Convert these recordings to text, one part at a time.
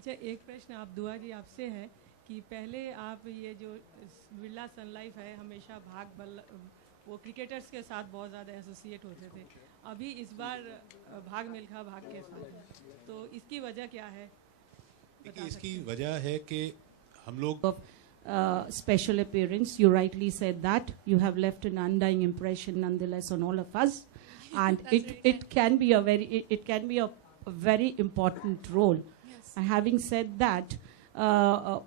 अच्छा, एक प्रश्न आप दुआ जी आपसे है कि पहले आप ये जो बिरला सन लाइफ है हमेशा भाग बल वो क्रिकेटर्स के साथ बहुत ज़्यादा एसोसिएट होते थे, अभी इस बार भाग मिल्खा भाग के साथ है, तो इसकी वजह क्या है? देखिए, इसकी वजह है कि हम लोग of special appearance. You rightly said that. You have left an undying impression nonetheless on all of us. And it can be a very important role. Yes. And having said that,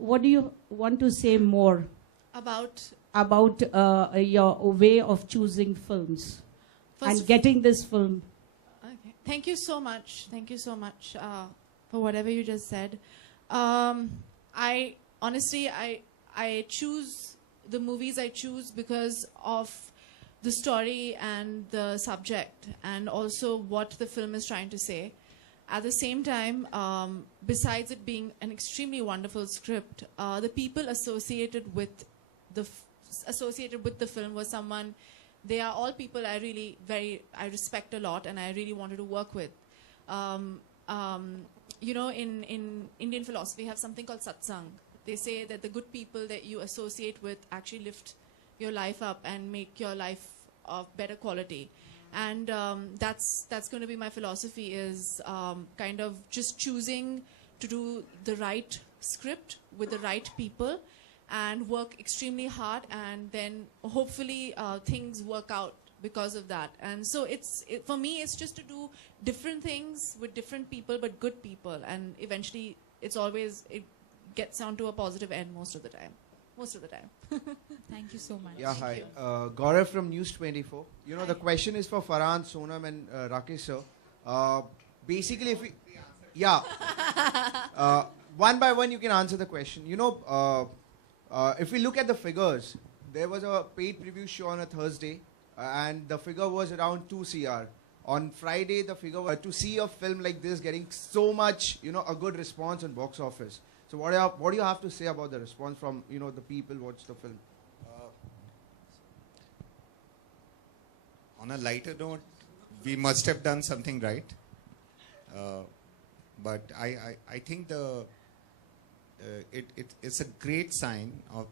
what do you want to say more about your way of choosing films and getting this film? Okay. Thank you so much. Thank you so much for whatever you just said. I honestly, I choose the movies I choose because of the story and the subject and also what the film is trying to say. At the same time, besides it being an extremely wonderful script, the people associated with the film was someone. They are all people I respect a lot and I really wanted to work with. You know, in Indian philosophy, we have something called satsang. They say that the good people that you associate with actually lift your life up and make your life of better quality. And that's going to be my philosophy, is kind of just choosing to do the right script with the right people and work extremely hard, and then hopefully things work out because of that. And so for me, it's just to do different things with different people, but good people. And eventually, it gets down to a positive end most of the time. Thank you so much. Yeah, Thank hi. Gaurav from News 24. You know, the question is for Farhan, Sonam and Rakesh sir. Basically, if we... Yeah. One by one, you can answer the question. You know, if we look at the figures, there was a paid preview show on a Thursday, and the figure was around 2 CR. On Friday, the figure was to see a film like this getting so much, you know, a good response on box office. So what do you have to say about the response from, you know, the people who watch the film? On a lighter note, we must have done something right. But I think it's a great sign of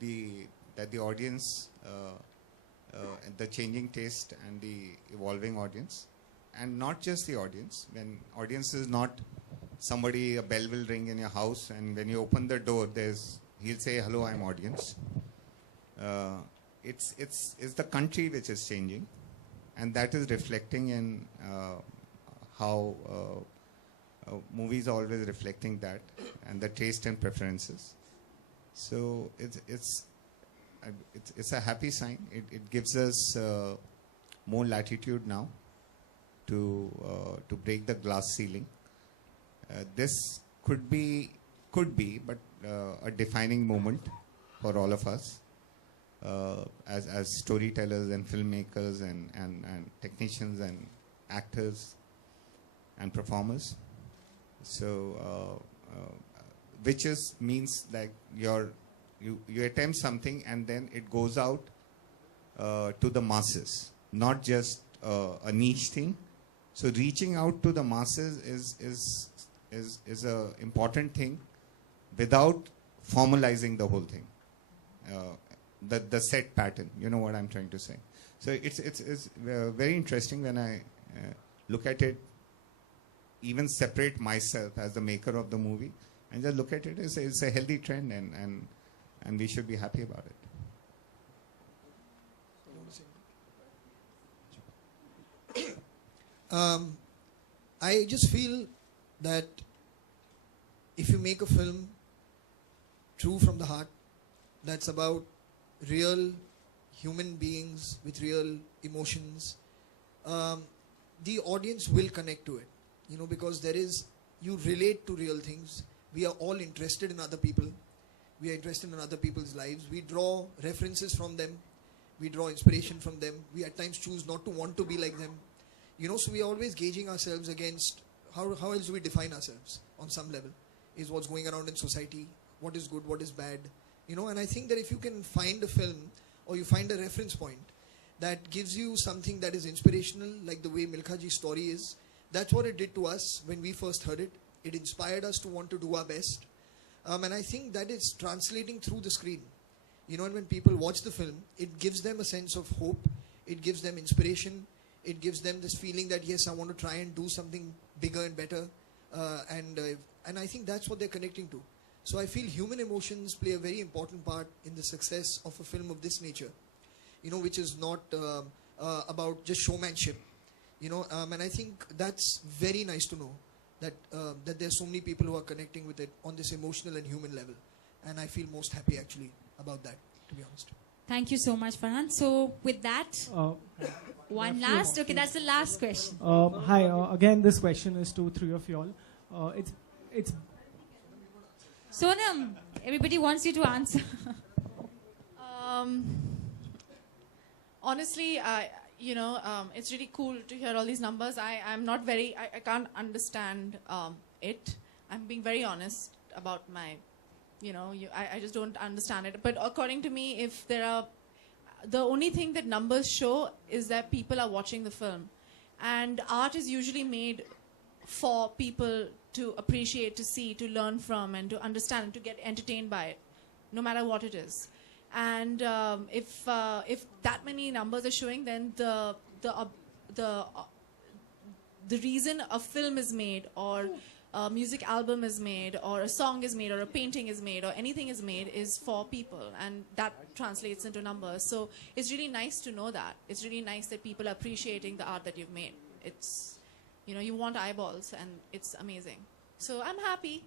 that the audience, the changing taste and the evolving audience, and not just the audience. When audience is not somebody, a bell will ring in your house, and when you open the door, he'll say, "Hello, I'm audience." It's the country which is changing, and that is reflecting in how movies are always reflecting that, and the taste and preferences. So it's a happy sign. It gives us more latitude now to break the glass ceiling. This could be, but a defining moment for all of us as storytellers and filmmakers and technicians and actors and performers. So, which means like you attempt something and then it goes out to the masses, not just a niche thing. So reaching out to the masses is a important thing without formalizing the whole thing. The set pattern, you know what I'm trying to say. So it's very interesting when I look at it, even separate myself as the maker of the movie, and just look at it as it's a healthy trend, and we should be happy about it. I just feel that if you make a film true from the heart, that's about real human beings with real emotions, the audience will connect to it, you know, because you relate to real things. We are all interested in other people. We are interested in other people's lives. We draw references from them. We draw inspiration from them. We at times choose not to want to be like them. You know, so we are always gauging ourselves against how else do we define ourselves on some level, is what's going around in society, what is good, what is bad, you know. And I think that if you can find a film or you find a reference point that gives you something that is inspirational, like the way Milkha Ji's story is, that's what it did to us when we first heard it. It inspired us to want to do our best. And I think that is translating through the screen. You know, and when people watch the film, it gives them a sense of hope. It gives them inspiration. It gives them this feeling that, yes, I want to try and do something bigger and better. And I think that's what they're connecting to. So I feel human emotions play a very important part in the success of a film of this nature, you know, which is not about just showmanship, you know, and I think that's very nice to know that that there's so many people who are connecting with it on this emotional and human level, and I feel most happy actually about that, to be honest. Thank you so much, Farhan. So with that, one last. Okay, that's the last question. Hi. Again, this question is to three of you all. It's Sonam, everybody wants you to answer. Honestly, it's really cool to hear all these numbers. I'm not very, I can't understand it. I'm being very honest about my, I just don't understand it. But according to me, if there are, the only thing that numbers show is that people are watching the film. And art is usually made for people to appreciate, to see, to learn from, and to understand, and to get entertained by it, no matter what it is. And if that many numbers are showing, then the reason a film is made, or a music album is made, or a song is made, or a painting is made, or anything is made, is for people, and that translates into numbers. So it's really nice to know that. It's really nice that people are appreciating the art that you've made. It's, you want eyeballs, and it's amazing. So I'm happy.